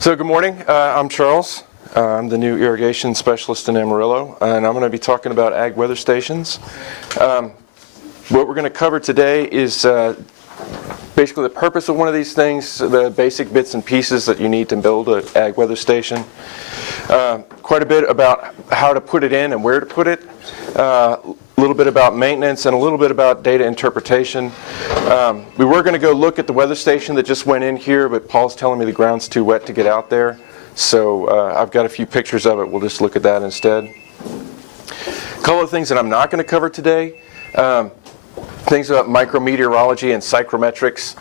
So good morning, I'm Charles. I'm the new irrigation specialist in Amarillo, and I'm going to be talking about ag weather stations. What we're going to cover today is basically the purpose of one of these things, the basic bits and pieces that you need to build an ag weather station. Quite a bit about how to put it in and where to put it. A little bit about maintenance and a little bit about data interpretation. We were going to go look at the weather station that just went in here, but Paul's telling me the ground's too wet to get out there. So I've got a few pictures of it. We'll just look at that instead. A couple of things that I'm not going to cover today. Things about micrometeorology and psychrometrics.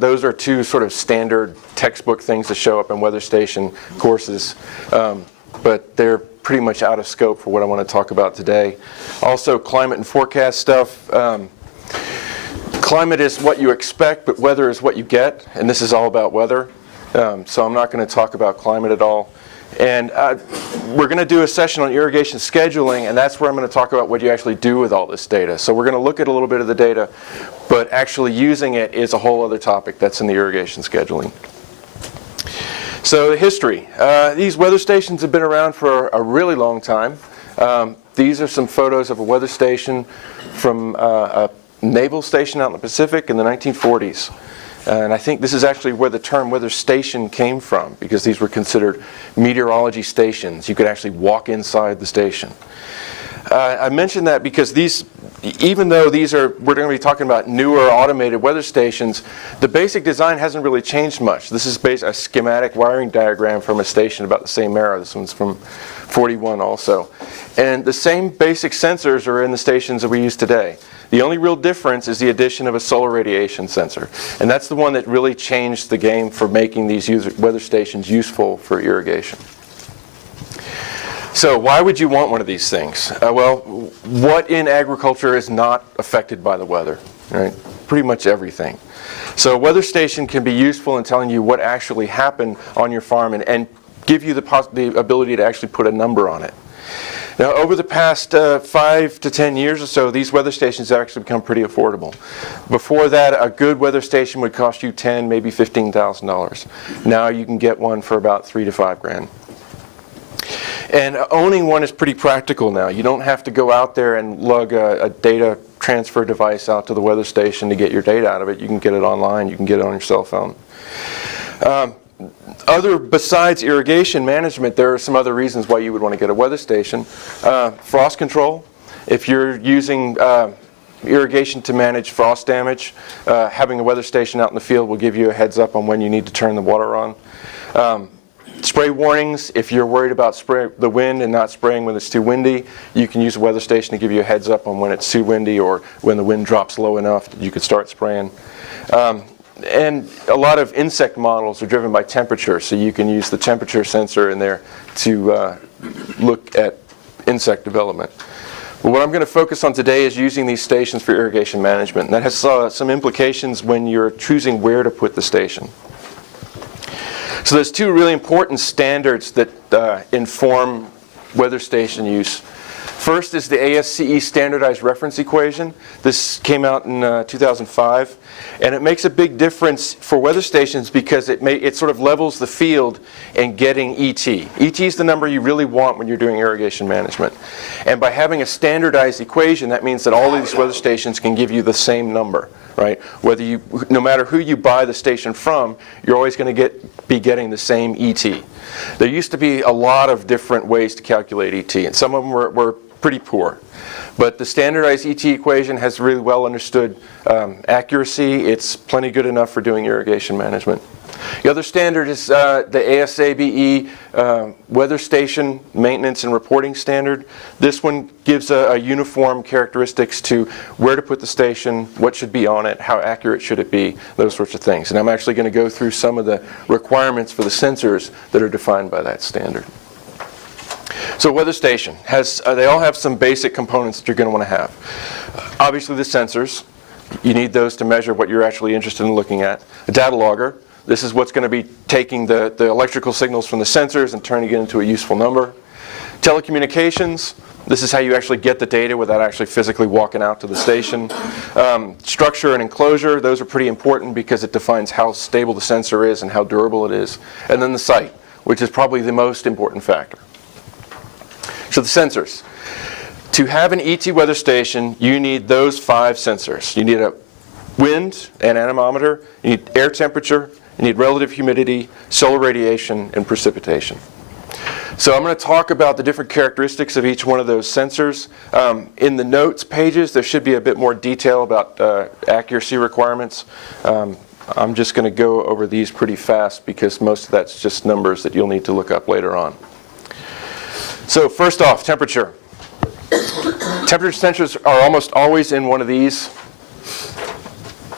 Those are two sort of standard textbook things that show up in weather station courses, but they're pretty much out of scope for what I want to talk about today. Also, climate and forecast stuff. Climate is what you expect, but weather is what you get, and this is all about weather. So I'm not going to talk about climate at all. And we're going to do a session on irrigation scheduling, and that's where I'm going to talk about what you actually do with all this data. So we're going to look at a little bit of the data, but actually using it is a whole other topic that's in the irrigation scheduling. So the history. These weather stations have been around for a really long time. These are some photos of a weather station from a naval station out in the Pacific in the 1940s. And I think this is actually where the term weather station came from, because these were considered meteorology stations. You could actually walk inside the station. I mention that because these, even though we're going to be talking about newer automated weather stations, the basic design hasn't really changed much. This is a schematic wiring diagram from a station about the same era. This one's from 41 also. And the same basic sensors are in the stations that we use today. The only real difference is the addition of a solar radiation sensor. And that's the one that really changed the game for making these weather stations useful for irrigation. So why would you want one of these things? Well, what in agriculture is not affected by the weather? Right? Pretty much everything. So a weather station can be useful in telling you what actually happened on your farm and give you the ability to actually put a number on it. Now, over the past 5 to 10 years or so, these weather stations have actually become pretty affordable. Before that, a good weather station would cost you $10,000, maybe $15,000. Now you can get one for about $3,000 to $5,000. And owning one is pretty practical now. You don't have to go out there and lug a data transfer device out to the weather station to get your data out of it. You can get it online. You can get it on your cell phone. Besides irrigation management, there are some other reasons why you would want to get a weather station. Frost control. If you're using irrigation to manage frost damage, having a weather station out in the field will give you a heads up on when you need to turn the water on. Spray warnings. If you're worried about the wind and not spraying when it's too windy, you can use a weather station to give you a heads up on when it's too windy or when the wind drops low enough that you could start spraying. And a lot of insect models are driven by temperature, so you can use the temperature sensor in there to look at insect development. But what I'm going to focus on today is using these stations for irrigation management. And that has some implications when you're choosing where to put the station. So there's two really important standards that inform weather station use. First is the ASCE Standardized Reference Equation. This came out in 2005, and it makes a big difference for weather stations because it sort of levels the field in getting ET. ET is the number you really want when you're doing irrigation management. And by having a standardized equation, that means that all of these weather stations can give you the same number, right? No matter who you buy the station from, you're always going to be getting the same ET. There used to be a lot of different ways to calculate ET, and some of them were pretty poor. But the standardized ET equation has really well understood accuracy. It's plenty good enough for doing irrigation management. The other standard is the ASABE Weather Station Maintenance and Reporting Standard. This one gives a uniform characteristics to where to put the station, what should be on it, how accurate should it be, those sorts of things. And I'm actually going to go through some of the requirements for the sensors that are defined by that standard. So weather station they all have some basic components that you're going to want to have. Obviously the sensors, you need those to measure what you're actually interested in looking at. A data logger, this is what's going to be taking the electrical signals from the sensors and turning it into a useful number. Telecommunications, This is how you actually get the data without actually physically walking out to the station. Structure and enclosure, those are pretty important because it defines how stable the sensor is and how durable it is. And then the site, which is probably the most important factor. So the sensors. To have an ET weather station, you need those 5 sensors. You need a wind and anemometer, you need air temperature, you need relative humidity, solar radiation, and precipitation. So I'm going to talk about the different characteristics of each one of those sensors. In the notes pages, there should be a bit more detail about accuracy requirements. I'm just going to go over these pretty fast because most of that's just numbers that you'll need to look up later on. So first off, temperature. Temperature sensors are almost always in one of these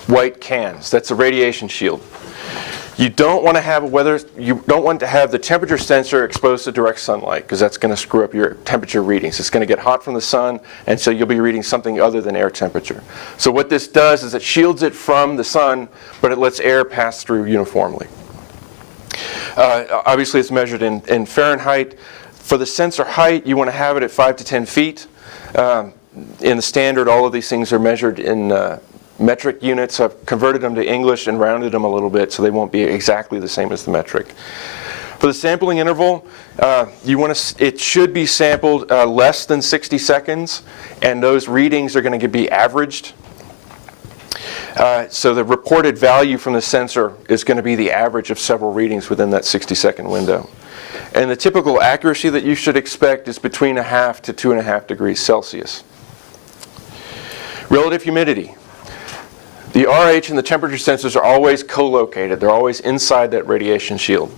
white cans. That's a radiation shield. You don't want to have the temperature sensor exposed to direct sunlight because that's going to screw up your temperature readings. It's going to get hot from the sun, and so you'll be reading something other than air temperature. So what this does is it shields it from the sun, but it lets air pass through uniformly. Obviously, it's measured in Fahrenheit. For the sensor height, you want to have it at 5 to 10 feet. In the standard, all of these things are measured in metric units. I've converted them to English and rounded them a little bit so they won't be exactly the same as the metric. For the sampling interval, it should be sampled less than 60 seconds, and those readings are going to be averaged. So the reported value from the sensor is going to be the average of several readings within that 60-second window. And the typical accuracy that you should expect is between 0.5 to 2.5 degrees Celsius. Relative humidity. The RH and the temperature sensors are always co-located. They're always inside that radiation shield.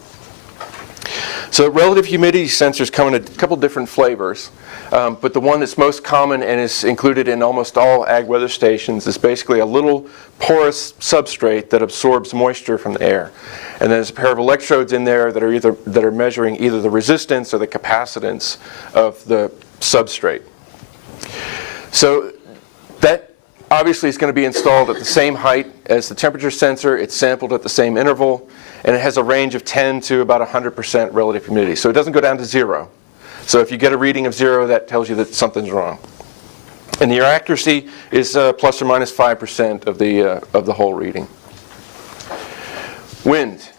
So relative humidity sensors come in a couple different flavors, but the one that's most common and is included in almost all ag weather stations is basically a little porous substrate that absorbs moisture from the air. And there's a pair of electrodes in there that are measuring either the resistance or the capacitance of the substrate. So that obviously is going to be installed at the same height as the temperature sensor. It's sampled at the same interval, and it has a range of 10 to about 100% relative humidity. So it doesn't go down to 0. So if you get a reading of 0, that tells you that something's wrong. And your accuracy is plus or minus 5% of the whole reading. Wind.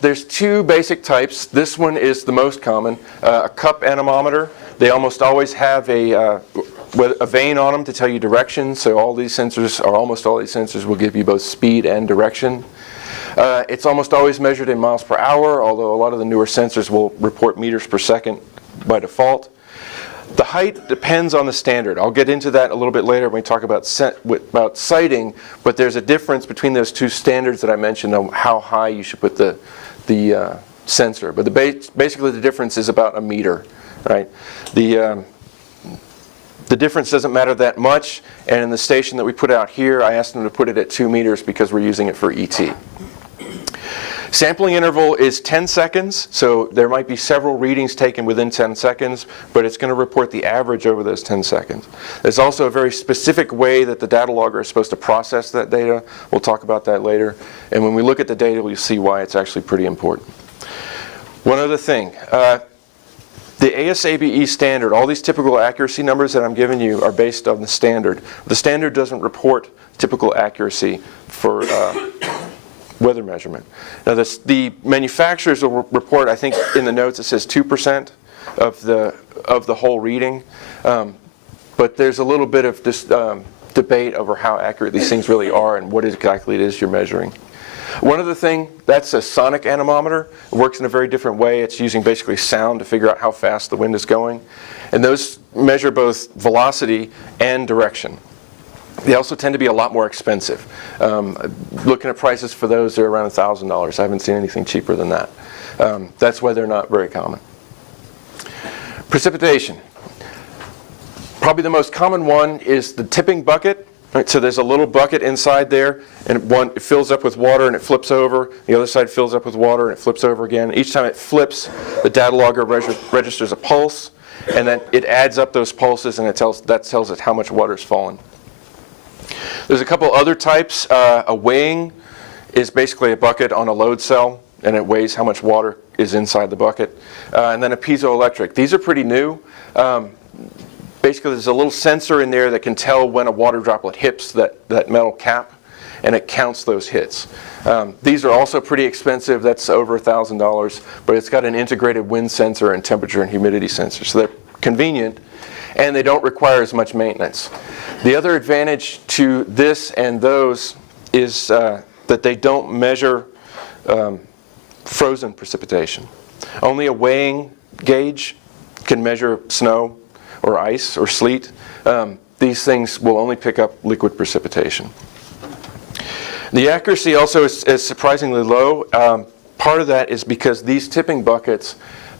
There's 2 basic types. This one is the most common. A cup anemometer. They almost always have a vane on them to tell you direction. So all these sensors, or almost all these sensors, will give you both speed and direction. It's almost always measured in miles per hour, although a lot of the newer sensors will report meters per second by default. The height depends on the standard. I'll get into that a little bit later when we talk about sighting, but there's a difference between those 2 standards that I mentioned on how high you should put the sensor. But basically the difference is about a meter, right? The difference doesn't matter that much, and in the station that we put out here, I asked them to put it at 2 meters because we're using it for ET. Sampling interval is 10 seconds, so there might be several readings taken within 10 seconds, but it's going to report the average over those 10 seconds. There's also a very specific way that the data logger is supposed to process that data. We'll talk about that later. And when we look at the data, we'll see why it's actually pretty important. One other thing. The ASABE standard, all these typical accuracy numbers that I'm giving you are based on the standard. The standard doesn't report typical accuracy for weather measurement. Now the manufacturers will report, I think in the notes it says 2% of the whole reading, but there's a little bit of this debate over how accurate these things really are and what exactly it is you're measuring. One other thing, that's a sonic anemometer. It works in a very different way. It's using basically sound to figure out how fast the wind is going. And those measure both velocity and direction. They also tend to be a lot more expensive. Looking at prices for those, they're around $1,000. I haven't seen anything cheaper than that. That's why they're not very common. Precipitation. Probably the most common one is the tipping bucket. Right, so there's a little bucket inside there, and it fills up with water and it flips over. The other side fills up with water and it flips over again. Each time it flips, the data logger registers a pulse, and then it adds up those pulses, and that tells it how much water is falling. There's a couple other types. A weighing is basically a bucket on a load cell, and it weighs how much water is inside the bucket. And then a piezoelectric. These are pretty new. basically there's a little sensor in there that can tell when a water droplet hits that metal cap, and it counts those hits. These are also pretty expensive. That's over $1,000, but it's got an integrated wind sensor and temperature and humidity sensor, so they're convenient, and they don't require as much maintenance. The other advantage to this and those is that they don't measure frozen precipitation. Only a weighing gauge can measure snow or ice or sleet. These things will only pick up liquid precipitation. The accuracy also is surprisingly low. Part of that is because these tipping buckets,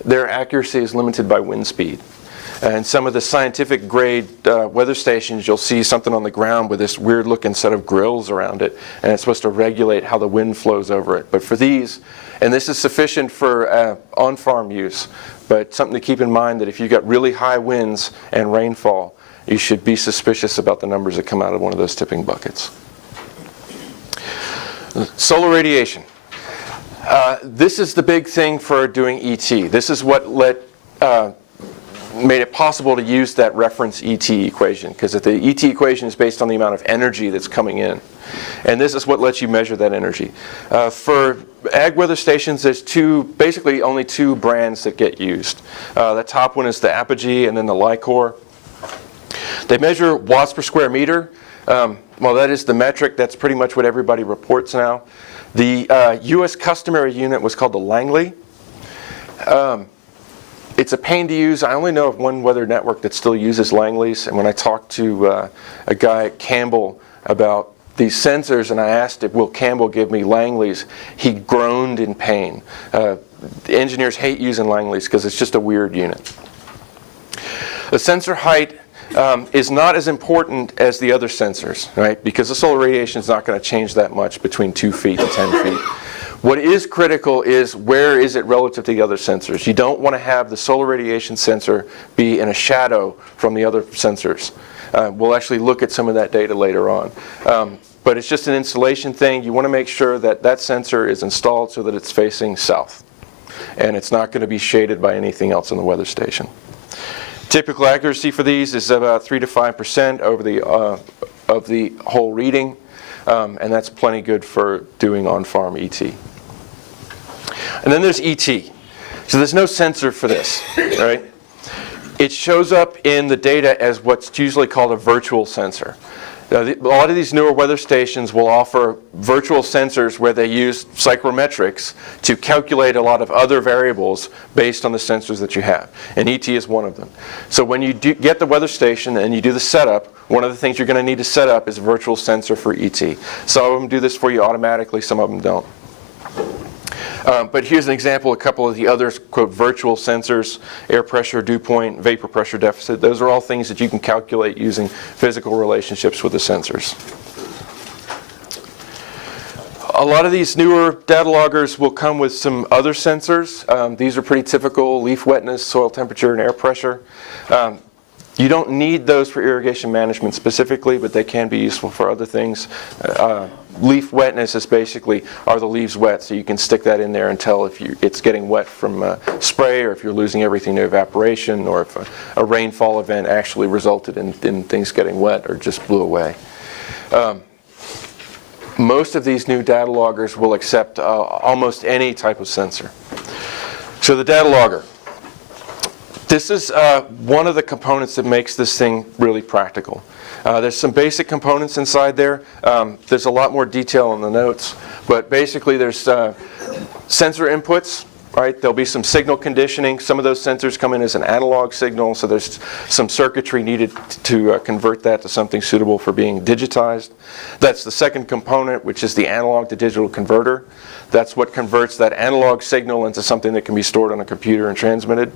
their accuracy is limited by wind speed. And some of the scientific grade weather stations, you'll see something on the ground with this weird looking set of grills around it, and it's supposed to regulate how the wind flows over it. But for these, and this is sufficient for on-farm use, but something to keep in mind that if you've got really high winds and rainfall, you should be suspicious about the numbers that come out of one of those tipping buckets. Solar radiation. This is the big thing for doing ET. This is what made it possible to use that reference ET equation, because the ET equation is based on the amount of energy that's coming in. And this is what lets you measure that energy. For ag weather stations, there's basically only two brands that get used. The top one is the Apogee and then the Lycor. They measure watts per square meter. Well, that is the metric. That's pretty much what everybody reports now. The U.S. customary unit was called the Langley. It's a pain to use. I only know of one weather network that still uses Langleys. And when I talked to a guy at Campbell about these sensors, and I asked will Campbell give me Langleys, he groaned in pain. The engineers hate using Langleys because it's just a weird unit. The sensor height is not as important as the other sensors, right? Because the solar radiation is not going to change that much between 2 feet and 10 feet. What is critical is where is it relative to the other sensors. You don't want to have the solar radiation sensor be in a shadow from the other sensors. We'll actually look at some of that data later on. But it's just an installation thing. You want to make sure that that sensor is installed so that it's facing south. And it's not going to be shaded by anything else in the weather station. Typical accuracy for these is about 3 to 5% over of the whole reading. And that's plenty good for doing on-farm ET. And then there's ET. So there's no sensor for this, right? It shows up in the data as what's usually called a virtual sensor. A lot of these newer weather stations will offer virtual sensors where they use psychrometrics to calculate a lot of other variables based on the sensors that you have. And ET is one of them. So when you get the weather station and you do the setup, one of the things you're going to need to set up is a virtual sensor for ET. Some of them do this for you automatically, some of them don't. But here's an example, a couple of the other, quote, virtual sensors: air pressure, dew point, vapor pressure deficit. Those are all things that you can calculate using physical relationships with the sensors. A lot of these newer data loggers will come with some other sensors. These are pretty typical: leaf wetness, soil temperature, and air pressure. You don't need those for irrigation management specifically, but they can be useful for other things. Leaf wetness is basically, are the leaves wet? So you can stick that in there and tell if it's getting wet from spray, or if you're losing everything to evaporation, or if a rainfall event actually resulted in things getting wet or just blew away. Most of these new data loggers will accept almost any type of sensor. So the data logger. This is one of the components that makes this thing really practical. There's some basic components inside there. There's a lot more detail in the notes, but basically there's sensor inputs, right? There'll be some signal conditioning. Some of those sensors come in as an analog signal, so there's some circuitry needed to convert that to something suitable for being digitized. That's the second component, which is the analog to digital converter. That's what converts that analog signal into something that can be stored on a computer and transmitted.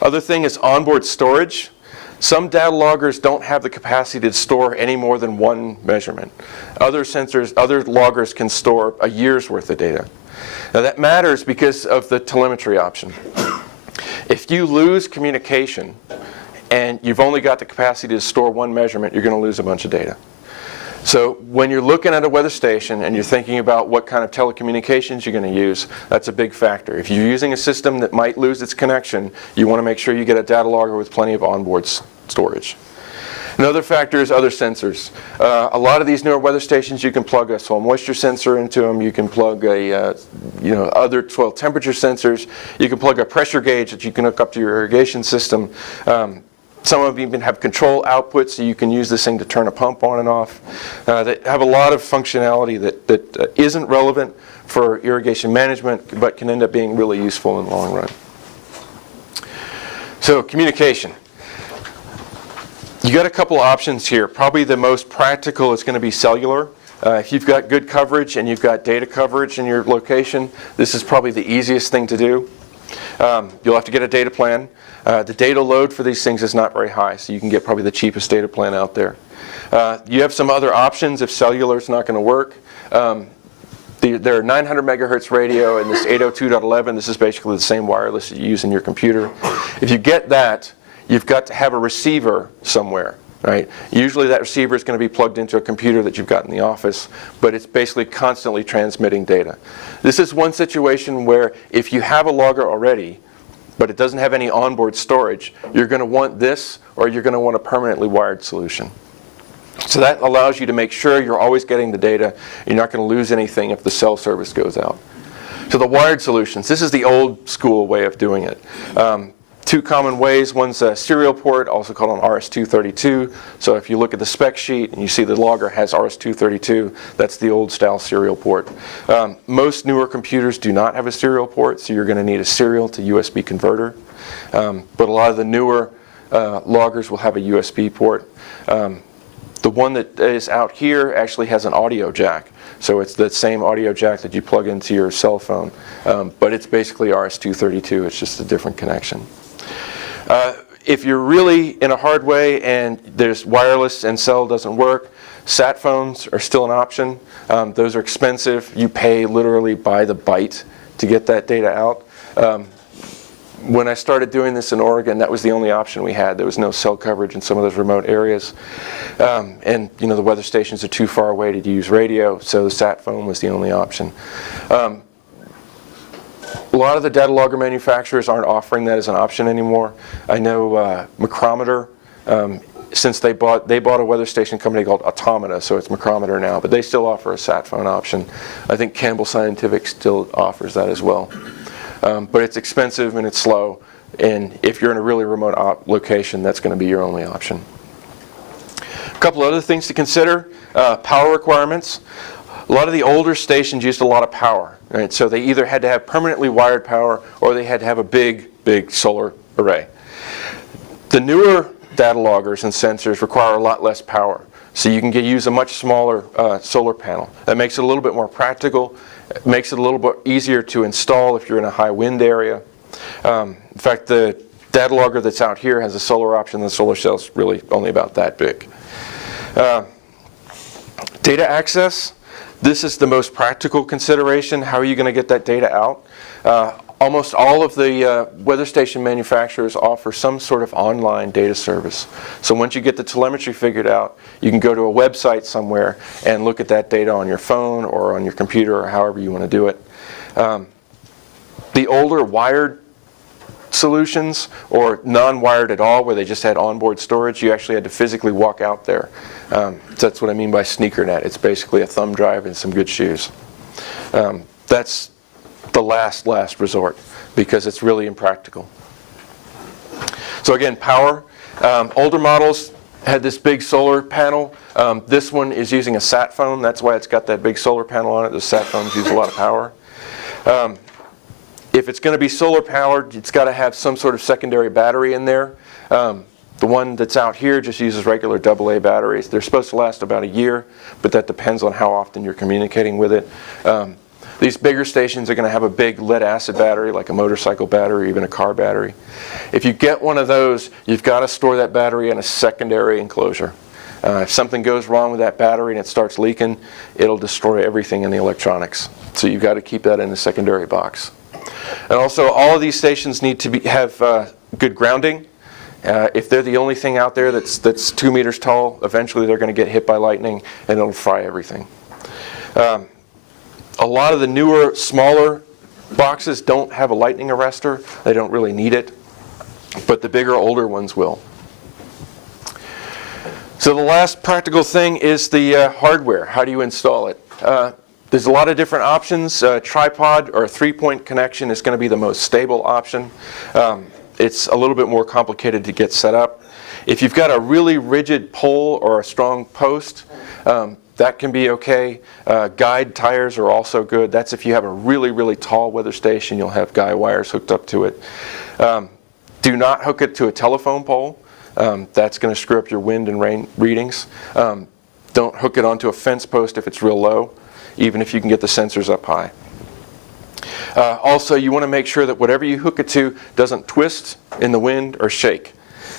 Other thing is onboard storage. Some data loggers don't have the capacity to store any more than one measurement. Other loggers can store a year's worth of data. Now that matters because of the telemetry option. If you lose communication and you've only got the capacity to store one measurement, you're going to lose a bunch of data. So when you're looking at a weather station and you're thinking about what kind of telecommunications you're going to use, that's a big factor. If you're using a system that might lose its connection, you want to make sure you get a data logger with plenty of onboard storage. Another factor is other sensors. A lot of these newer weather stations, you can plug a soil moisture sensor into them. You can plug a, other soil temperature sensors. You can plug a pressure gauge that you can hook up to your irrigation system. Some of them even have control outputs, so you can use this thing to turn a pump on and off. They have a lot of functionality that isn't relevant for irrigation management, but can end up being really useful in the long run. So communication. You got a couple options here. Probably the most practical is going to be cellular. If you've got good coverage and you've got data coverage in your location, this is probably the easiest thing to do. You'll have to get a data plan. The data load for these things is not very high, so you can get probably the cheapest data plan out there. You have some other options if cellular is not going to work. There are 900 megahertz radio and this 802.11. This is basically the same wireless that you use in your computer. If you get that, you've got to have a receiver somewhere. Right? Usually that receiver is going to be plugged into a computer that you've got in the office, but it's basically constantly transmitting data. This is one situation where if you have a logger already, but it doesn't have any onboard storage, you're going to want this, or you're going to want a permanently wired solution. So that allows you to make sure you're always getting the data. You're not going to lose anything if the cell service goes out. So the wired solutions, this is the old school way of doing it. Two common ways. One's a serial port, also called an RS-232. So if you look at the spec sheet and you see the logger has RS-232, that's the old style serial port. Most newer computers do not have a serial port, so you're going to need a serial to USB converter. But a lot of the newer loggers will have a USB port. The one that is out here actually has an audio jack. So it's the same audio jack that you plug into your cell phone. But it's basically RS-232. It's just a different connection. If you're really in a hard way and there's wireless and cell doesn't work, sat phones are still an option. Those are expensive. You pay literally by the byte to get that data out. When I started doing this in Oregon, that was the only option we had. There was no cell coverage in some of those remote areas. And the weather stations are too far away to use radio, so the sat phone was the only option. A lot of the data logger manufacturers aren't offering that as an option anymore. I know Micrometer, since they bought a weather station company called Automata, so it's Micrometer now, but they still offer a sat phone option. I think Campbell Scientific still offers that as well. But it's expensive and it's slow, and if you're in a really remote location, that's going to be your only option. A couple other things to consider, power requirements. A lot of the older stations used a lot of power, right? So they either had to have permanently wired power or they had to have a big solar array. The newer data loggers and sensors require a lot less power, so you can use a much smaller solar panel. That makes it a little bit more practical. It makes it a little bit easier to install if you're in a high wind area. In fact, the data logger that's out here has a solar option. The solar cell's really only about that big. Data access. This is the most practical consideration. How are you going to get that data out? Almost all of the weather station manufacturers offer some sort of online data service. So once you get the telemetry figured out, you can go to a website somewhere and look at that data on your phone or on your computer or however you want to do it. The older wired solutions or non-wired at all, where they just had onboard storage, you actually had to physically walk out there. So that's what I mean by sneaker net. It's basically a thumb drive and some good shoes. That's the last resort because it's really impractical. So again, power. Older models had this big solar panel. This one is using a sat phone. That's why it's got that big solar panel on it. The sat phones use a lot of power. If it's going to be solar powered, it's got to have some sort of secondary battery in there. The one that's out here just uses regular AA batteries. They're supposed to last about a year, but that depends on how often you're communicating with it. These bigger stations are going to have a big lead acid battery, like a motorcycle battery or even a car battery. If you get one of those, you've got to store that battery in a secondary enclosure. If something goes wrong with that battery and it starts leaking, it'll destroy everything in the electronics. So you've got to keep that in a secondary box. And also, all of these stations need to have good grounding. If they're the only thing out there that's 2 meters tall, eventually they're going to get hit by lightning and it'll fry everything. A lot of the newer, smaller boxes don't have a lightning arrestor. They don't really need it, but the bigger, older ones will. So the last practical thing is the hardware. How do you install it? There's a lot of different options. Tripod or a 3-point connection is going to be the most stable option. It's a little bit more complicated to get set up. If you've got a really rigid pole or a strong post, that can be okay. Guide tires are also good. That's if you have a really, really tall weather station, you'll have guy wires hooked up to it. Do not hook it to a telephone pole. That's going to screw up your wind and rain readings. Don't hook it onto a fence post if it's real low, even if you can get the sensors up high. Also, you want to make sure that whatever you hook it to doesn't twist in the wind or shake.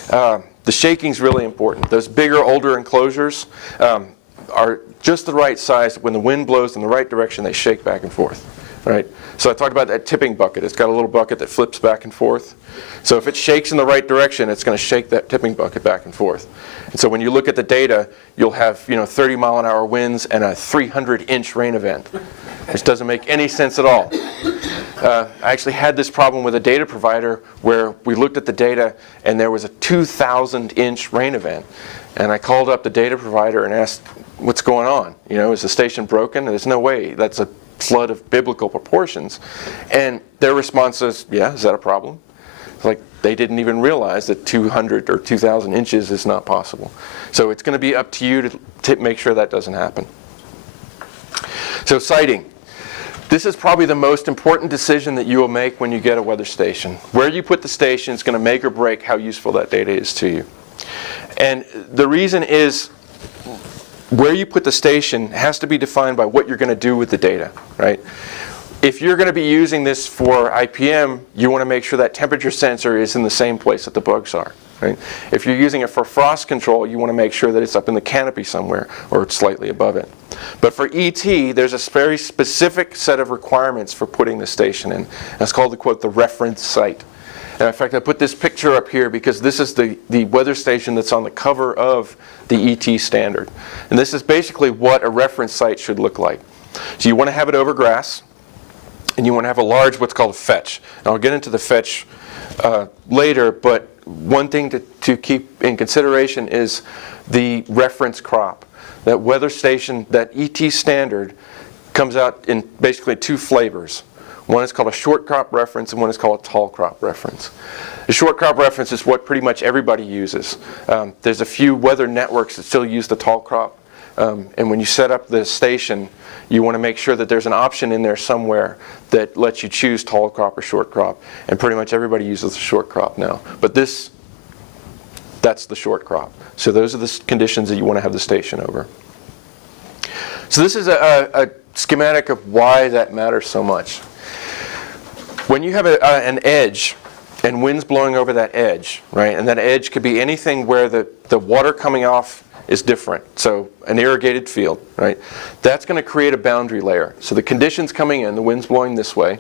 The shaking is really important. Those bigger, older enclosures are just the right size. When the wind blows in the right direction, they shake back and forth. Right? So I talked about that tipping bucket. It's got a little bucket that flips back and forth. So if it shakes in the right direction, it's going to shake that tipping bucket back and forth. And so when you look at the data, you'll have 30-mile-an-hour winds and a 300-inch rain event. Which doesn't make any sense at all. I actually had this problem with a data provider where we looked at the data and there was a 2,000-inch rain event. And I called up the data provider and asked, what's going on? Is the station broken? There's no way. That's a flood of biblical proportions. And their response is, yeah, is that a problem? It's like they didn't even realize that 200 or 2,000 inches is not possible. So it's going to be up to you to make sure that doesn't happen. So siting. This is probably the most important decision that you will make when you get a weather station. Where you put the station is going to make or break how useful that data is to you. And the reason is where you put the station has to be defined by what you're going to do with the data, right? If you're going to be using this for IPM, you want to make sure that temperature sensor is in the same place that the bugs are, right? If you're using it for frost control, you want to make sure that it's up in the canopy somewhere or it's slightly above it. But for ET, there's a very specific set of requirements for putting the station in. That's called the, quote, the reference site. And in fact, I put this picture up here because this is the weather station that's on the cover of the ET standard. And this is basically what a reference site should look like. So you want to have it over grass, and you want to have a large, what's called a fetch. And I'll get into the fetch later, but one thing to keep in consideration is the reference crop. That weather station, that ET standard, comes out in basically two flavors. One is called a short crop reference and one is called a tall crop reference. The short crop reference is what pretty much everybody uses. There's a few weather networks that still use the tall crop. And when you set up the station, you want to make sure that there's an option in there somewhere that lets you choose tall crop or short crop. And pretty much everybody uses the short crop now. But that's the short crop. So those are the conditions that you want to have the station over. So this is a schematic of why that matters so much. When you have an edge and wind's blowing over that edge, right, and that edge could be anything where the water coming off is different. So an irrigated field, right, that's going to create a boundary layer. So the conditions coming in, the wind's blowing this way,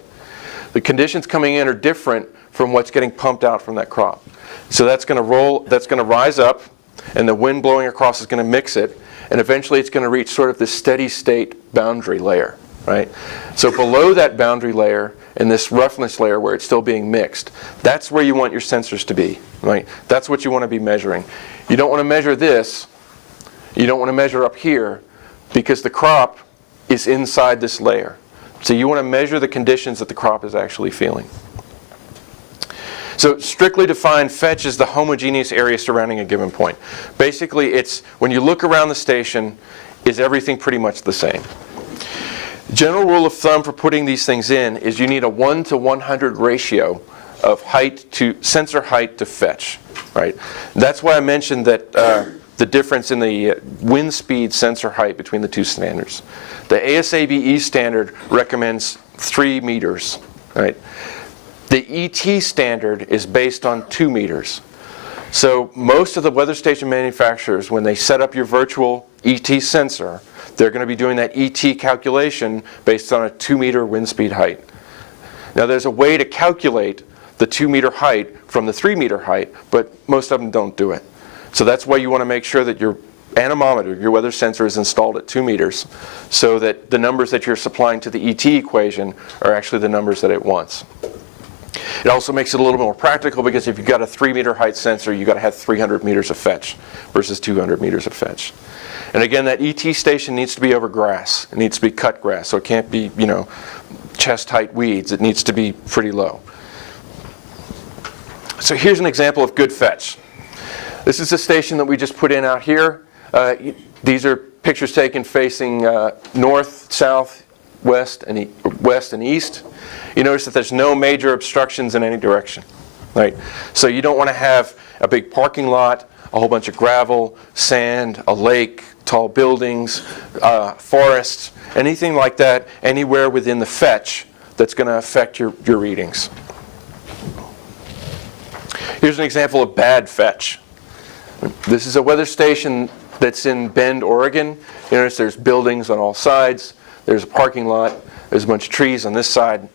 the conditions coming in are different from what's getting pumped out from that crop. So that's going to rise up, and the wind blowing across is going to mix it, and eventually it's going to reach sort of this steady state boundary layer, right? So below that boundary layer, in this roughness layer where it's still being mixed, that's where you want your sensors to be, right? That's what you want to be measuring. You don't want to measure this. You don't want to measure up here because the crop is inside this layer. So you want to measure the conditions that the crop is actually feeling. So strictly defined, fetch is the homogeneous area surrounding a given point. Basically, it's when you look around the station, is everything pretty much the same? General rule of thumb for putting these things in is you need a 1 to 100 ratio of sensor height to fetch, right? That's why I mentioned that the difference in the wind speed sensor height between the two standards. The ASABE standard recommends 3 meters, right? The ET standard is based on 2 meters. So most of the weather station manufacturers, when they set up your virtual ET sensor, they're going to be doing that ET calculation based on a 2 meter wind speed height. Now there's a way to calculate the 2-meter height from the 3-meter height, but most of them don't do it. So that's why you want to make sure that your anemometer, your weather sensor, is installed at 2 meters so that the numbers that you're supplying to the ET equation are actually the numbers that it wants. It also makes it a little more practical because if you've got a 3-meter height sensor, you've got to have 300 meters of fetch versus 200 meters of fetch. And again, that ET station needs to be over grass. It needs to be cut grass, so it can't be, chest height weeds. It needs to be pretty low. So here's an example of good fetch. This is a station that we just put in out here. These are pictures taken facing north, south, west, and east. You notice that there's no major obstructions in any direction, right? So you don't want to have a big parking lot, a whole bunch of gravel, sand, a lake, tall buildings, forests, anything like that, anywhere within the fetch that's going to affect your readings. Here's an example of bad fetch. This is a weather station that's in Bend, Oregon. You notice there's buildings on all sides. There's a parking lot. There's a bunch of trees on this side.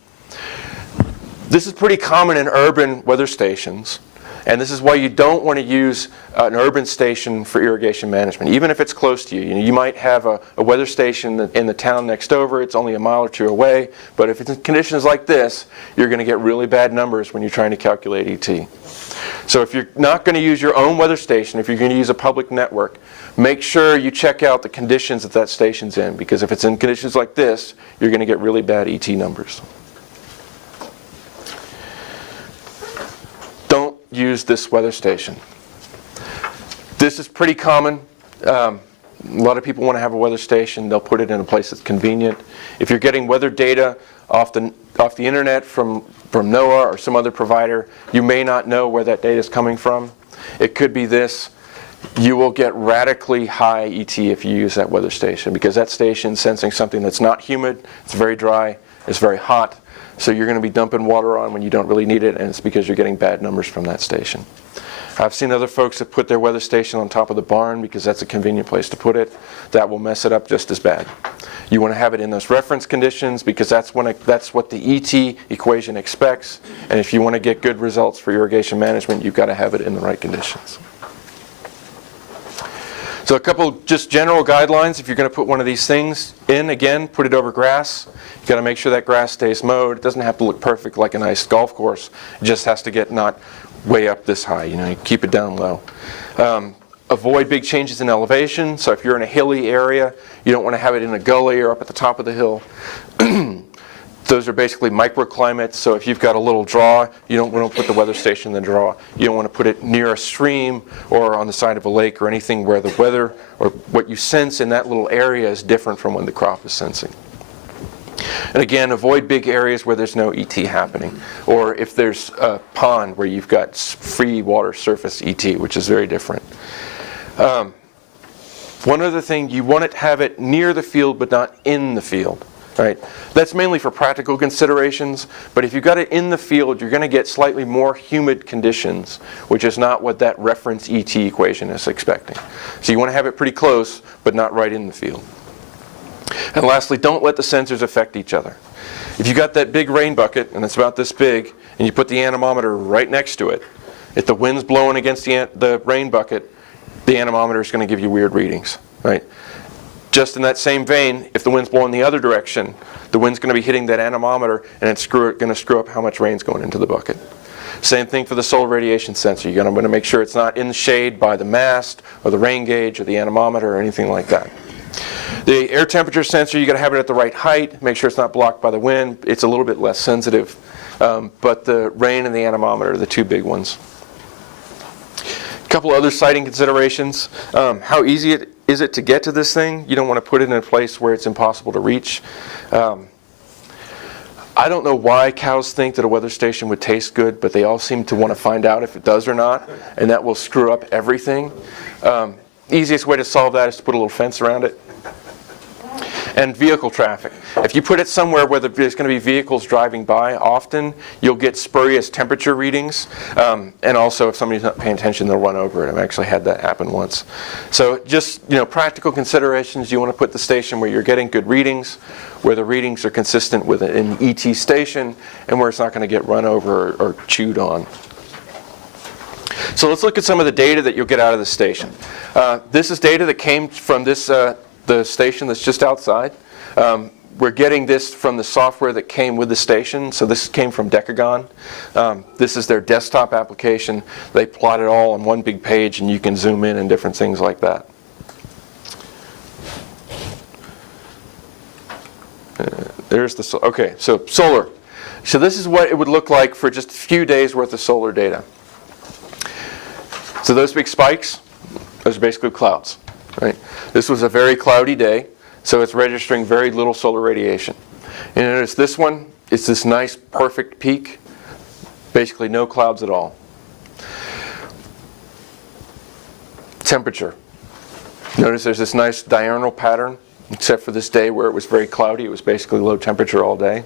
This is pretty common in urban weather stations. And this is why you don't want to use an urban station for irrigation management, even if it's close to you. You might have a weather station in the town next over. It's only a mile or two away. But if it's in conditions like this, you're going to get really bad numbers when you're trying to calculate ET. So if you're not going to use your own weather station, if you're going to use a public network, make sure you check out the conditions that station's in. Because if it's in conditions like this, you're going to get really bad ET numbers. Don't use this weather station. This is pretty common. A lot of people want to have a weather station. They'll put it in a place that's convenient. If you're getting weather data off the internet from NOAA or some other provider, you may not know where that data is coming from. It could be this. You will get radically high ET if you use that weather station because that station's sensing something that's not humid, it's very dry, it's very hot. So you're going to be dumping water on when you don't really need it, and it's because you're getting bad numbers from that station. I've seen other folks that put their weather station on top of the barn because that's a convenient place to put it. That will mess it up just as bad. You want to have it in those reference conditions because that's what the ET equation expects. And if you want to get good results for irrigation management, you've got to have it in the right conditions. So a couple just general guidelines. If you're going to put one of these things in, again, put it over grass. You've got to make sure that grass stays mowed. It doesn't have to look perfect like a nice golf course. It just has to get not way up this high. You keep it down low. Avoid big changes in elevation. So if you're in a hilly area, you don't want to have it in a gully or up at the top of the hill. Those are basically microclimates. So if you've got a little draw, you don't want to put the weather station in the draw. You don't want to put it near a stream or on the side of a lake or anything where the weather or what you sense in that little area is different from what the crop is sensing. And again, avoid big areas where there's no ET happening. Or if there's a pond where you've got free water surface ET, which is very different. One other thing, you want to have it near the field but not in the field. Right? That's mainly for practical considerations, but if you've got it in the field, you're going to get slightly more humid conditions, which is not what that reference ET equation is expecting. So you want to have it pretty close, but not right in the field. And lastly, don't let the sensors affect each other. If you've got that big rain bucket, and it's about this big, and you put the anemometer right next to it, if the wind's blowing against the rain bucket, the anemometer is going to give you weird readings. Right? Just in that same vein, if the wind's blowing the other direction, the wind's going to be hitting that anemometer, and it's going to screw up how much rain's going into the bucket. Same thing for the solar radiation sensor. You're going to make sure it's not in the shade by the mast or the rain gauge or the anemometer or anything like that. The air temperature sensor, you got to have it at the right height. Make sure it's not blocked by the wind. It's a little bit less sensitive. But the rain and the anemometer are the two big ones. A couple other siting considerations. How easy is it to get to this thing? You don't want to put it in a place where it's impossible to reach. I don't know why cows think that a weather station would taste good, but they all seem to want to find out if it does or not, and that will screw up everything. Easiest way to solve that is to put a little fence around it. And vehicle traffic. If you put it somewhere where there's going to be vehicles driving by often, you'll get spurious temperature readings. And also, if somebody's not paying attention, they'll run over it. I've actually had that happen once. So just, practical considerations. You want to put the station where you're getting good readings, where the readings are consistent with an ET station, and where it's not going to get run over or chewed on. So let's look at some of the data that you'll get out of the station. This is data that came from this the station that's just outside. We're getting this from the software that came with the station. So this came from Decagon. This is their desktop application. They plot it all on one big page, and you can zoom in and different things like that. There's the okay. So solar. So this is what it would look like for just a few days worth of solar data. So those big spikes, those are basically clouds. Right? This was a very cloudy day, so it's registering very little solar radiation. And notice this one, it's this nice perfect peak, basically no clouds at all. Temperature. Notice there's this nice diurnal pattern, except for this day where it was very cloudy. It was basically low temperature all day.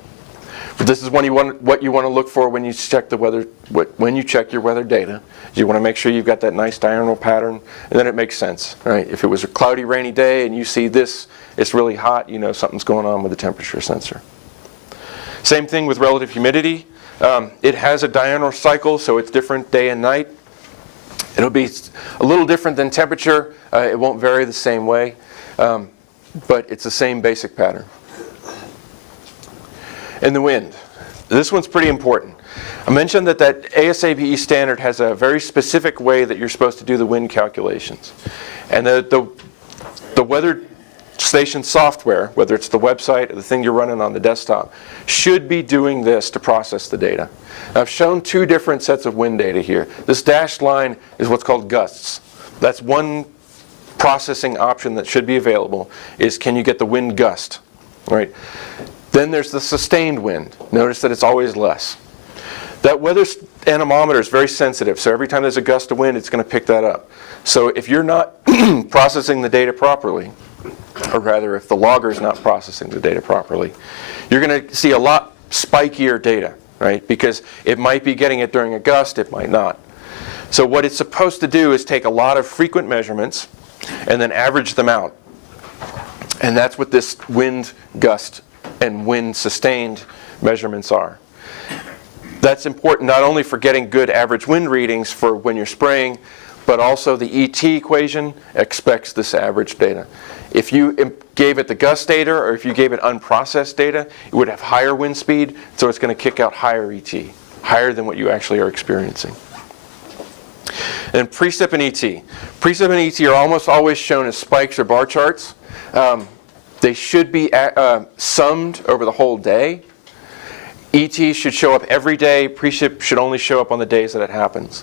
But this is what you want to look for when you check the weather. When you check your weather data, you want to make sure you've got that nice diurnal pattern, and then it makes sense, right? If it was a cloudy, rainy day, and you see this, it's really hot. You know something's going on with the temperature sensor. Same thing with relative humidity. It has a diurnal cycle, so it's different day and night. It'll be a little different than temperature. It won't vary the same way, but it's the same basic pattern. And the wind. This one's pretty important. I mentioned that ASAPE standard has a very specific way that you're supposed to do the wind calculations. And the weather station software, whether it's the website or the thing you're running on the desktop, should be doing this to process the data. I've shown two different sets of wind data here. This dashed line is what's called gusts. That's one processing option that should be available, is can you get the wind gust, right? Then there's the sustained wind. Notice that it's always less. That weather anemometer is very sensitive, so every time there's a gust of wind, it's going to pick that up. So if you're not processing the data properly, or rather if the logger is not processing the data properly, you're going to see a lot spikier data, right? Because it might be getting it during a gust, it might not. So what it's supposed to do is take a lot of frequent measurements and then average them out. And that's what this wind gust and wind sustained measurements are. That's important not only for getting good average wind readings for when you're spraying, but also the ET equation expects this average data. If you gave it the gust data, or if you gave it unprocessed data, it would have higher wind speed, so it's going to kick out higher ET, higher than what you actually are experiencing. And precip and ET. Precip and ET are almost always shown as spikes or bar charts. They should be summed over the whole day. ET should show up every day. Precip should only show up on the days that it happens.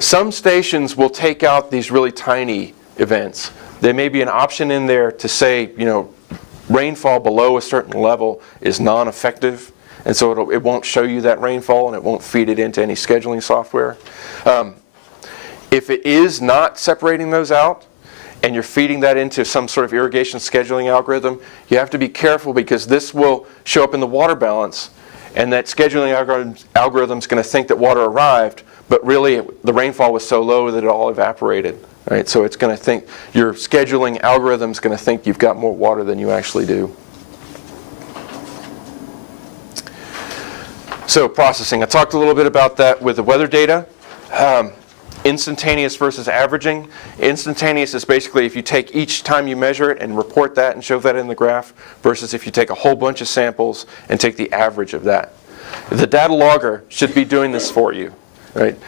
Some stations will take out these really tiny events. There may be an option in there to say, rainfall below a certain level is non-effective, and so it won't show you that rainfall, and it won't feed it into any scheduling software. If it is not separating those out, and you're feeding that into some sort of irrigation scheduling algorithm, you have to be careful, because this will show up in the water balance, and that scheduling algorithm is going to think that water arrived, but really the rainfall was so low that it all evaporated. Right? So it's going to think, your scheduling algorithm is going to think you've got more water than you actually do. So processing. I talked a little bit about that with the weather data. Instantaneous versus averaging. Instantaneous is basically if you take each time you measure it and report that and show that in the graph, versus if you take a whole bunch of samples and take the average of that. The data logger should be doing this for you. Right?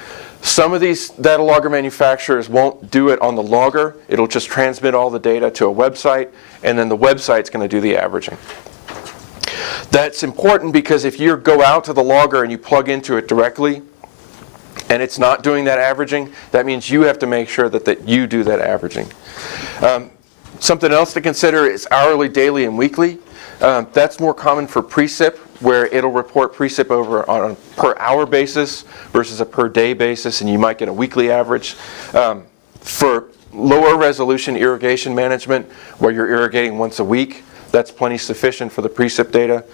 Some of these data logger manufacturers won't do it on the logger. It'll just transmit all the data to a website, and then the website's going to do the averaging. That's important because if you go out to the logger and you plug into it directly, and it's not doing that averaging, that means you have to make sure that you do that averaging. Something else to consider is hourly, daily, and weekly. That's more common for precip, where it'll report precip over on a per hour basis versus a per day basis, and you might get a weekly average. For lower resolution irrigation management, where you're irrigating once a week, That's plenty sufficient for the precip data.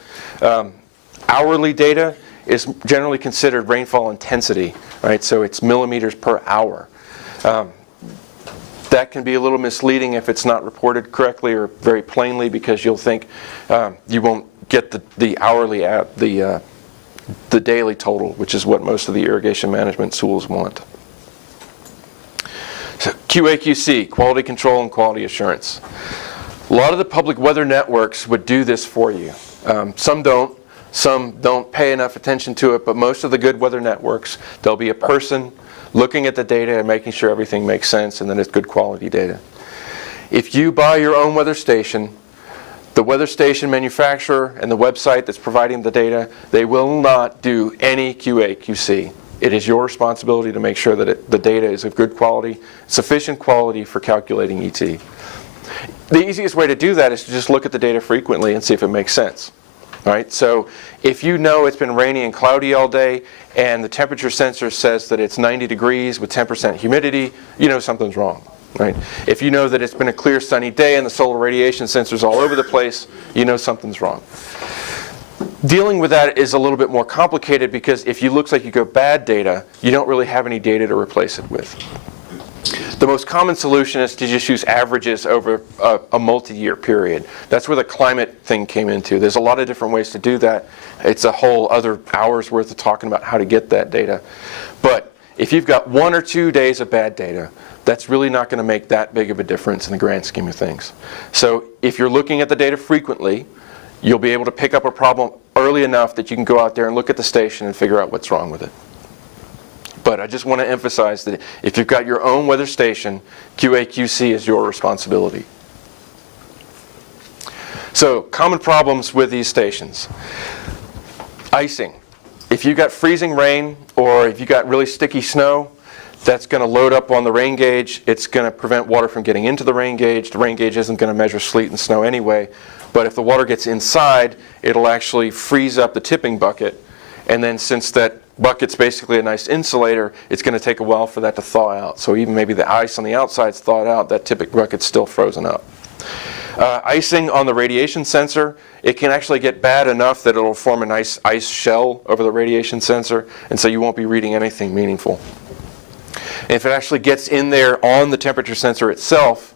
Hourly data is generally considered rainfall intensity, right? So it's millimeters per hour. That can be a little misleading if it's not reported correctly or very plainly, because you'll think you won't get the hourly the daily total, which is what most of the irrigation management tools want. So QA/QC, quality control and quality assurance. A lot of the public weather networks would do this for you. Some don't pay enough attention to it, but most of the good weather networks, there'll be a person looking at the data and making sure everything makes sense and that it's good quality data. If you buy your own weather station, the weather station manufacturer and the website that's providing the data, they will not do any QA/QC. It is your responsibility to make sure that the data is of good quality, sufficient quality for calculating ET. The easiest way to do that is to just look at the data frequently and see if it makes sense. Right? So if you know it's been rainy and cloudy all day and the temperature sensor says that it's 90 degrees with 10% humidity, you know something's wrong. Right? If you know that it's been a clear sunny day and the solar radiation sensor's all over the place, you know something's wrong. Dealing with that is a little bit more complicated, because if it looks like you got bad data, you don't really have any data to replace it with. The most common solution is to just use averages over a multi-year period. That's where the climate thing came into. There's a lot of different ways to do that. It's a whole other hour's worth of talking about how to get that data. But if you've got 1 or 2 days of bad data, that's really not going to make that big of a difference in the grand scheme of things. So if you're looking at the data frequently, you'll be able to pick up a problem early enough that you can go out there and look at the station and figure out what's wrong with it. But I just want to emphasize that if you've got your own weather station, QA/QC is your responsibility. So, common problems with these stations. Icing. If you've got freezing rain or if you've got really sticky snow, that's going to load up on the rain gauge. It's going to prevent water from getting into the rain gauge. The rain gauge isn't going to measure sleet and snow anyway. But if the water gets inside, it'll actually freeze up the tipping bucket. And then since that bucket's basically a nice insulator, it's going to take a while for that to thaw out. So even maybe the ice on the outside's thawed out, that tipping bucket's still frozen up. Icing on the radiation sensor, it can actually get bad enough that it'll form a nice ice shell over the radiation sensor, and so you won't be reading anything meaningful. And if it actually gets in there on the temperature sensor itself,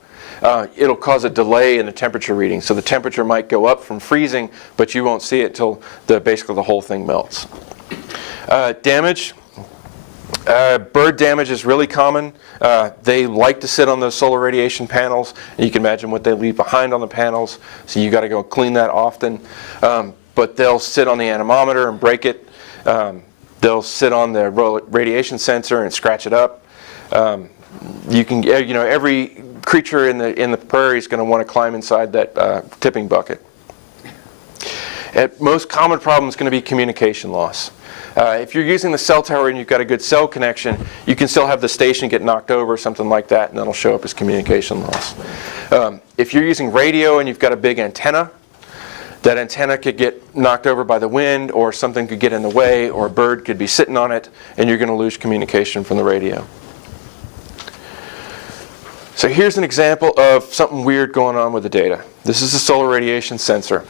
it'll cause a delay in the temperature reading. So the temperature might go up from freezing, but you won't see it till basically the whole thing melts. Damage. Bird damage is really common. They like to sit on those solar radiation panels, and you can imagine what they leave behind on the panels, so you got to go clean that often. But they'll sit on the anemometer and break it. They'll sit on the radiation sensor and scratch it up. Every creature in the prairie is going to want to climb inside that tipping bucket. Most common problem is going to be communication loss. If you're using the cell tower and you've got a good cell connection, you can still have the station get knocked over or something like that, and that'll show up as communication loss. If you're using radio and you've got a big antenna, that antenna could get knocked over by the wind, or something could get in the way, or a bird could be sitting on it, and you're going to lose communication from the radio. So here's an example of something weird going on with the data. This is a solar radiation sensor.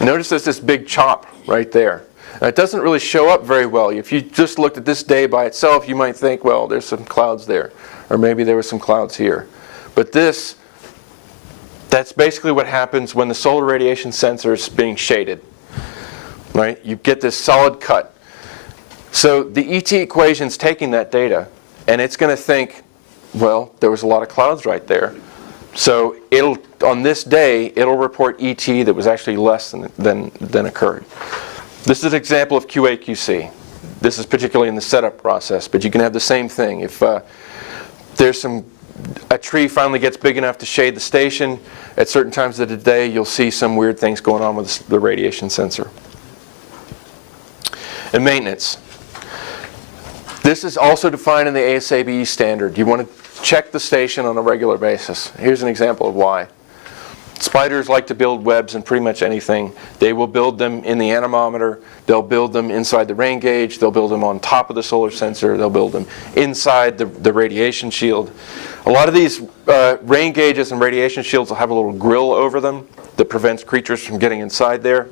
Notice there's this big chop right there. Now, it doesn't really show up very well. If you just looked at this day by itself, you might think, well, there's some clouds there, or maybe there were some clouds here. But that's basically what happens when the solar radiation sensor is being shaded. Right? You get this solid cut. So the ET equation's taking that data, and it's going to think, well, there was a lot of clouds right there. So on this day, it'll report ET that was actually less than occurred. This is an example of QA/QC. This is particularly in the setup process, but you can have the same thing. If a tree finally gets big enough to shade the station, at certain times of the day, you'll see some weird things going on with the radiation sensor. And maintenance. This is also defined in the ASABE standard. You want to check the station on a regular basis. Here's an example of why. Spiders like to build webs in pretty much anything. They will build them in the anemometer. They'll build them inside the rain gauge. They'll build them on top of the solar sensor. They'll build them inside the radiation shield. A lot of these rain gauges and radiation shields will have a little grill over them that prevents creatures from getting inside there.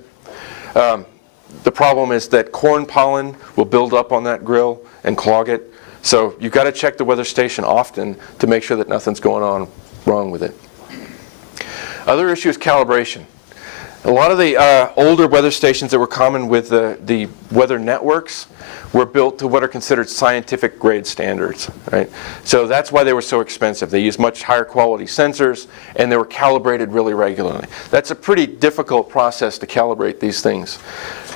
The problem is that corn pollen will build up on that grill and clog it. So you've got to check the weather station often to make sure that nothing's going on wrong with it. Other issue is calibration. A lot of the older weather stations that were common with the weather networks were built to what are considered scientific grade standards, right? So that's why they were so expensive. They used much higher quality sensors, and they were calibrated really regularly. That's a pretty difficult process to calibrate these things.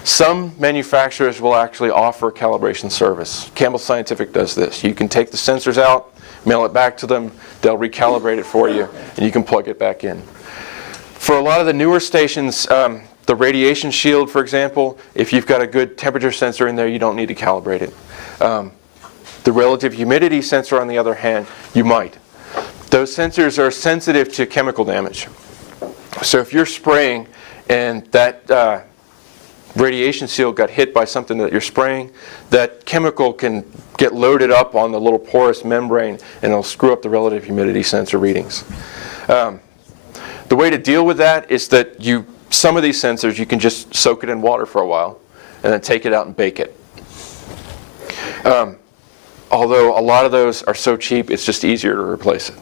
Some manufacturers will actually offer calibration service. Campbell Scientific does this. You can take the sensors out, mail it back to them, they'll recalibrate it for you, and you can plug it back in. For a lot of the newer stations, the radiation shield, for example, if you've got a good temperature sensor in there, you don't need to calibrate it. The relative humidity sensor, on the other hand, you might. Those sensors are sensitive to chemical damage. So if you're spraying and that radiation shield got hit by something that you're spraying, that chemical can get loaded up on the little porous membrane, and it'll screw up the relative humidity sensor readings. The way to deal with that is that some of these sensors, you can just soak it in water for a while and then take it out and bake it. Although a lot of those are so cheap, it's just easier to replace it.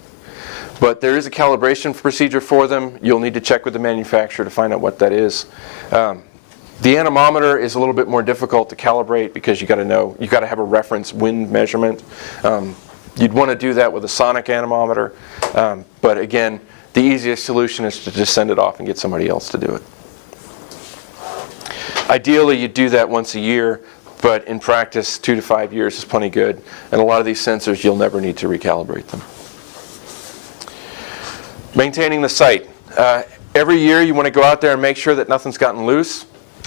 But there is a calibration procedure for them. You'll need to check with the manufacturer to find out what that is. The anemometer is a little bit more difficult to calibrate because you've got to have a reference wind measurement. You'd want to do that with a sonic anemometer, but again, the easiest solution is to just send it off and get somebody else to do it. Ideally, you do that once a year, but in practice, 2 to 5 years is plenty good. And a lot of these sensors, you'll never need to recalibrate them. Maintaining the site. Every year, you want to go out there and make sure that nothing's gotten loose.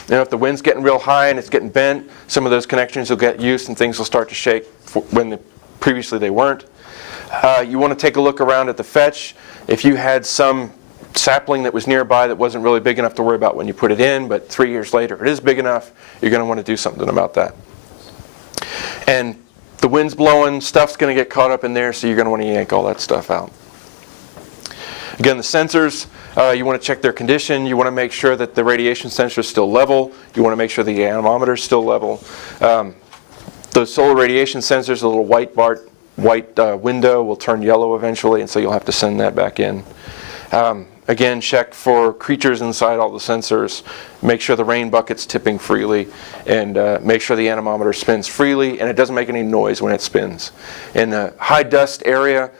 You know, if the wind's getting real high and it's getting bent, some of those connections will get used and things will start to shake when previously they weren't. You want to take a look around at the fetch. If you had some sapling that was nearby that wasn't really big enough to worry about when you put it in, but 3 years later it is big enough, you're going to want to do something about that. And the wind's blowing, stuff's going to get caught up in there, so you're going to want to yank all that stuff out. Again, the sensors, you want to check their condition. You want to make sure that the radiation sensor is still level. You want to make sure the anemometer is still level. Those solar radiation sensors, a little white window will turn yellow eventually, and so you'll have to send that back in. Again, check for creatures inside all the sensors. Make sure the rain bucket's tipping freely, and make sure the anemometer spins freely and it doesn't make any noise when it spins. In a high dust area,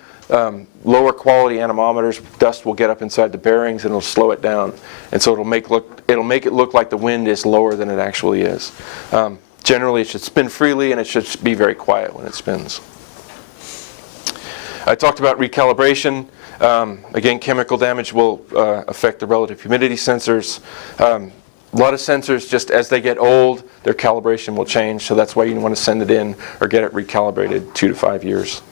lower quality anemometers, dust will get up inside the bearings and it'll slow it down, and so it'll make it look like the wind is lower than it actually is. Generally, it should spin freely and it should be very quiet when it spins. I talked about recalibration. Again, chemical damage will affect the relative humidity sensors. A lot of sensors, just as they get old, their calibration will change, so that's why you want to send it in or get it recalibrated 2 to 5 years.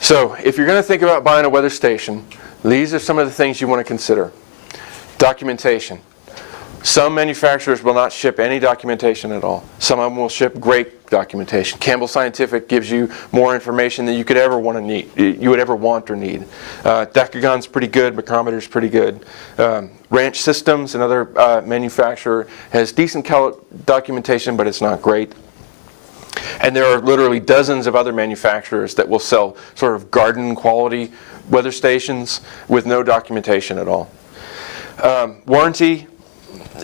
So if you're going to think about buying a weather station, these are some of the things you want to consider. Documentation. Some manufacturers will not ship any documentation at all. Some of them will ship great documentation. Campbell Scientific gives you more information than you could ever want or need. Decagon's pretty good. Micrometer's pretty good. Ranch Systems, another manufacturer, has decent documentation, but it's not great. And there are literally dozens of other manufacturers that will sell sort of garden quality weather stations with no documentation at all. Warranty.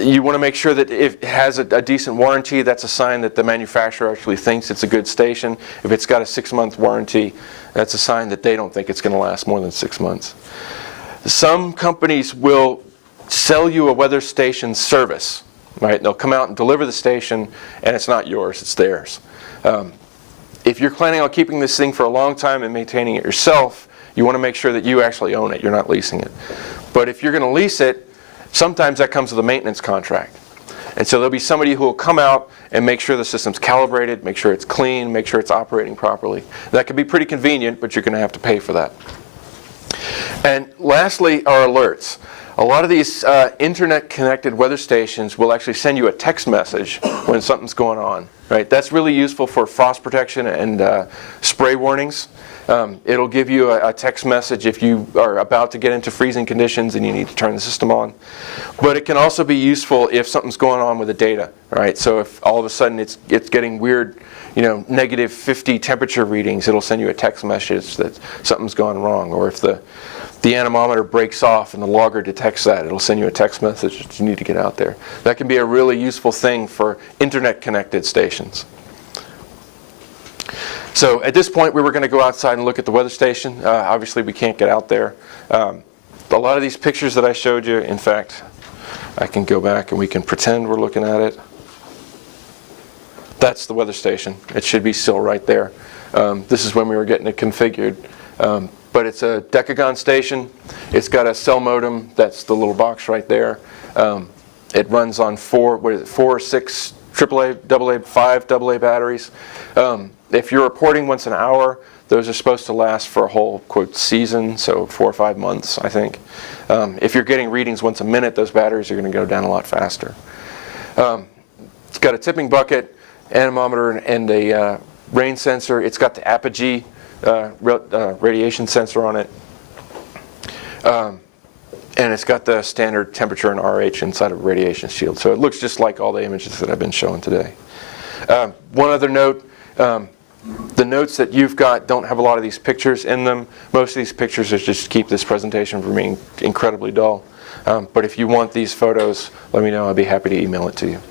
You want to make sure that if it has a decent warranty, that's a sign that the manufacturer actually thinks it's a good station. If it's got a 6-month warranty, that's a sign that they don't think it's going to last more than 6 months. Some companies will sell you a weather station service, right? They'll come out and deliver the station, and it's not yours, it's theirs. If you're planning on keeping this thing for a long time and maintaining it yourself, you want to make sure that you actually own it, you're not leasing it. But if you're going to lease it, sometimes that comes with a maintenance contract. And so there'll be somebody who will come out and make sure the system's calibrated, make sure it's clean, make sure it's operating properly. That can be pretty convenient, but you're going to have to pay for that. And lastly are alerts. A lot of these internet-connected weather stations will actually send you a text message when something's going on. Right? That's really useful for frost protection and spray warnings. It'll give you a text message if you are about to get into freezing conditions and you need to turn the system on. But it can also be useful if something's going on with the data, right? So if all of a sudden it's getting weird, negative 50 temperature readings, it'll send you a text message that something's gone wrong. Or if the anemometer breaks off and the logger detects that, it'll send you a text message that you need to get out there. That can be a really useful thing for internet-connected stations. So at this point, we were going to go outside and look at the weather station. Obviously, we can't get out there. A lot of these pictures that I showed you, in fact, I can go back and we can pretend we're looking at it. That's the weather station. It should be still right there. This is when we were getting it configured. But it's a decagon station. It's got a cell modem. That's the little box right there. It runs on 4 or 6 AAA, AA, 5 AA batteries. If you're reporting once an hour, those are supposed to last for a whole, quote, season, so 4 or 5 months, I think. If you're getting readings once a minute, those batteries are going to go down a lot faster. It's got a tipping bucket, anemometer, and a rain sensor. It's got the apogee radiation sensor on it. And it's got the standard temperature and RH inside of a radiation shield. So it looks just like all the images that I've been showing today. One other note, the notes that you've got don't have a lot of these pictures in them. Most of these pictures are just to keep this presentation from being incredibly dull. But if you want these photos, let me know. I'll be happy to email it to you.